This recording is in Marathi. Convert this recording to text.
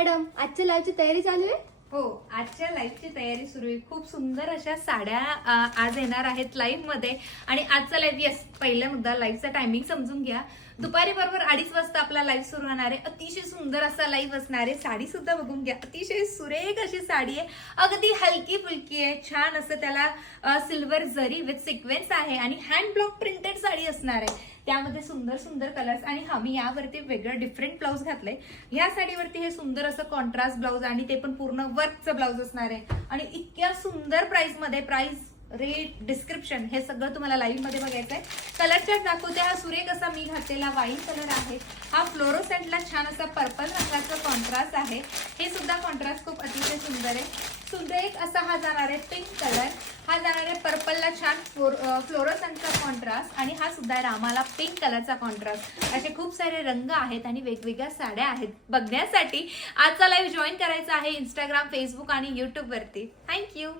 मॅडम, आजच्या लाईव्हची तयारी चालू आहे? हो, आजच्या लाईव्हची तयारी सुरू आहे. खूप सुंदर अशा साड्या आज येणार आहेत लाईव्ह मध्ये. आणि आजचा लाईव्ह, येस, पहिला मुद्दा, लाईव्हचा टायमिंग समजून घ्या. दुपारी बरोबर 2:30 वाजता आपला लाईव्ह सुरू होणार आहे. अतिशय सुंदर असा लाईव्ह असणार आहे. साडी सुद्धा बघून घ्या, अतिशय सुरेख अशी साडी आहे. अगदी हलकी फुलकी आहे. छान असं त्याला सिल्वर जरी विथ सिक्वेन्स आहे आणि हँड ब्लॉक प्रिंटेड साडी असणार आहे. त्यामध्ये सुंदर सुंदर कलर्स. आणि हा, मी यावरती वेगळं डिफरंट ब्लाऊज घातलंय. ह्या साडीवरती हे सुंदर असं कॉन्ट्रास्ट ब्लाऊज आणि ते पण पूर्ण वर्कचं ब्लाऊज असणार आहे. आणि इतक्या सुंदर प्राइस मध्ये, प्राइस, रेट, डिस्क्रिप्शन हे सगळं तुम्हाला लाईव्ह मध्ये बघायचं आहे. कलर चार्ट दाखवते. हा सुरेख असा मी घातलेला वाईन कलर आहे. हा फ्लोरोसेंटला छान असा पर्पल रंगाचा कॉन्ट्रास्ट आहे. हे सुद्धा कॉन्ट्रास्ट खूप अतिशय सुंदर आहे. सुरेख असा हा जाणार आहे पिंक कलर. हा जाणार आहे पर्पलला छान फ्लोरोसेंटचा कॉन्ट्रास्ट. आणि हा सुद्धा रामाला पिंक कलरचा कॉन्ट्रास्ट. असे खूप सारे रंग आहेत आणि वेगवेगळ्या साड्या आहेत. बघण्यासाठी आजचा लाईव्ह जॉईन करायचा आहे इंस्टाग्राम, फेसबुक आणि युट्यूब वरती. थँक्यू.